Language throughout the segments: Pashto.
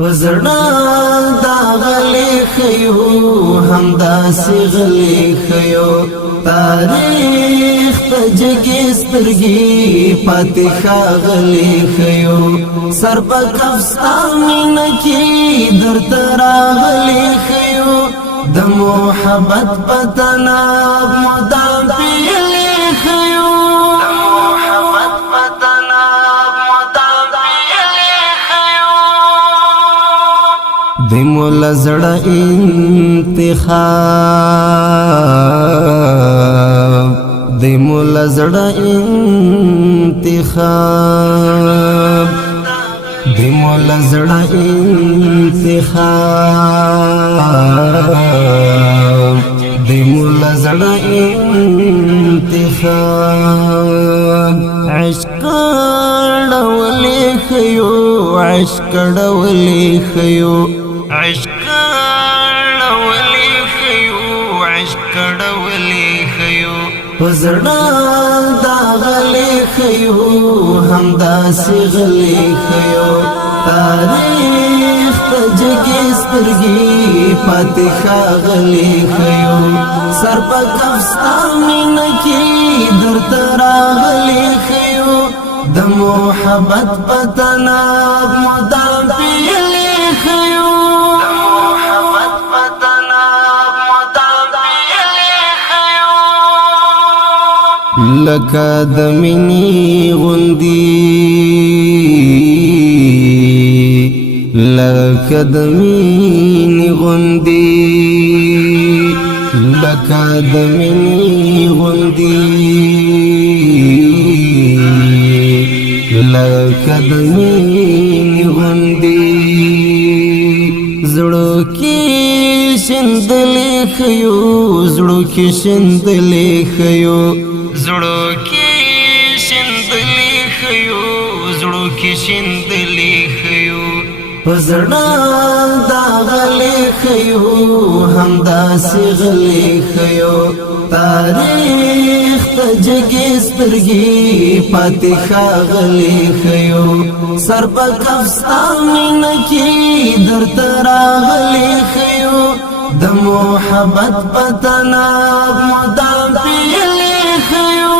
پزړه دا غلي خيو همدا سي غلي خيو تاریخ ته جګې سترګې پاتې ښاغلي خيو سر په کفستا مینه کې درته راغلي خيو د محبت په تناب مدام پیلي خيو د مولا زړه انتخاب د مولا زړه انتخاب د مولا زړه انتخاب د مولا زړه انتخاب عشق ډولې خيو عشق ډولې خيو عشق ډولې خيو عشق ډولې خيو پزړه دا غلې خيو همدا سي غلې خيو تاریخ ته جګې سترګې پاتې ښاغلي خيو سر په کفستا مینه کې درته راغلي خيو د محبت په تناب مدام پیلي خيو لکه د مینې غوندې لکه د مینې غوندې لکه د مینې غوندې لکه د مینې غوندې زړه کې شندلې خيو زړه کې شندلې خيو زړه کې شندلې خيو زړه کې شندلې خيو پزړه دا غلې خيو همدا سي غلې خيو تاریخ ته جګې سترګې پاتې ښاغلي خيو سر په کفستا مینه کې درته راغلي خيو د محبت په تناب مدام پیلي خيو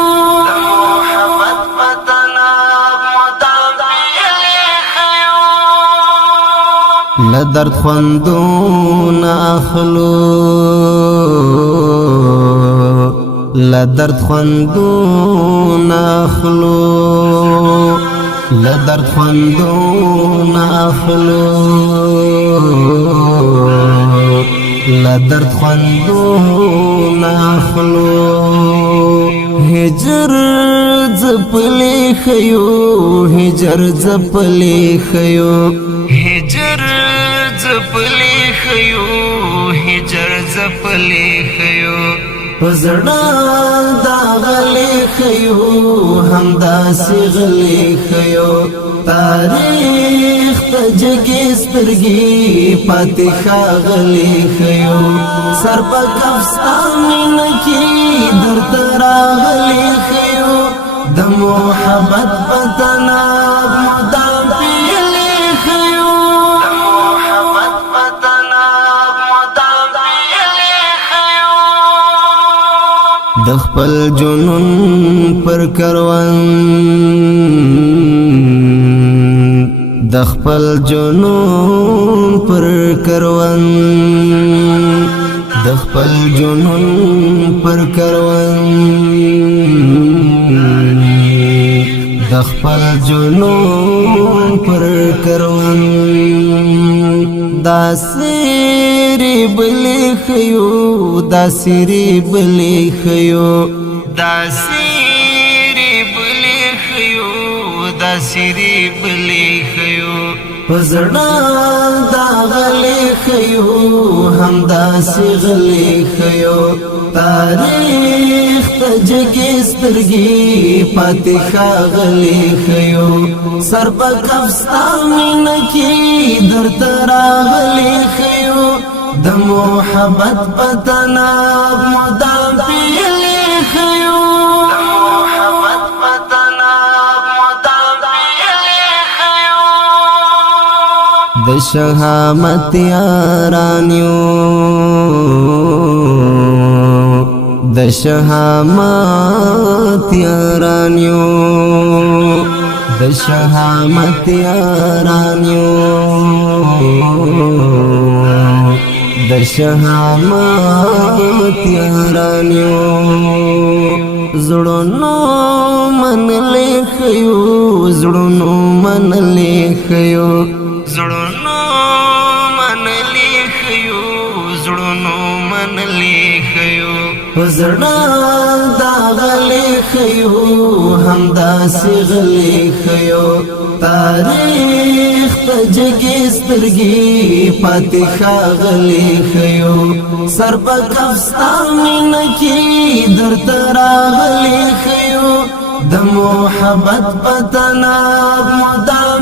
لدرد خوندون اخلو لدرد خوندون اخلو لدرد خوندون اخلو لدرد خوندون اخلو هجر زپلی خيو هجر زپلی خيو هجر زپلی خيو هجر زپلی خيو پزړه دا غلې خيو همدا سي غلې خيو تاریخ ته جګې سترګې پاتې ښاغلي خيو سر په کفستا مینه کې درته راغلي خيو د محبت په تناب مدام پیلي خيو د خپل جنون پر کروان د خپل جنون پر کروان د خپل جنون پر کروان د خپل جنون پر کروان دا سری بلی خيو دا سری بلی خيو دا سری بلی خيو دا سری بلی خيو پزړه دا غلې خيو همدا سي غلې خيو تاریخ ته جګې سترګې پاتې ښاغلي خيو سر په کفستا مینه کې درته راغلي خيو د محبت په تناب مدام پیلي خيو د د شهامت یارانیو د شهامت یارانیو د شهامت یارانیو د شهامت یارانیو زړونو من لیکيو زړونو من لیکيو زړونو من لیکيو زړونو من لیکيو زړه دا غلیکيو هم دا سغلیکيو تاریخ ته جګې سترګې پاتې ښاغلیکيو سر په کفستا مینه کې درته راغلیکيو د محبت په تناب مدام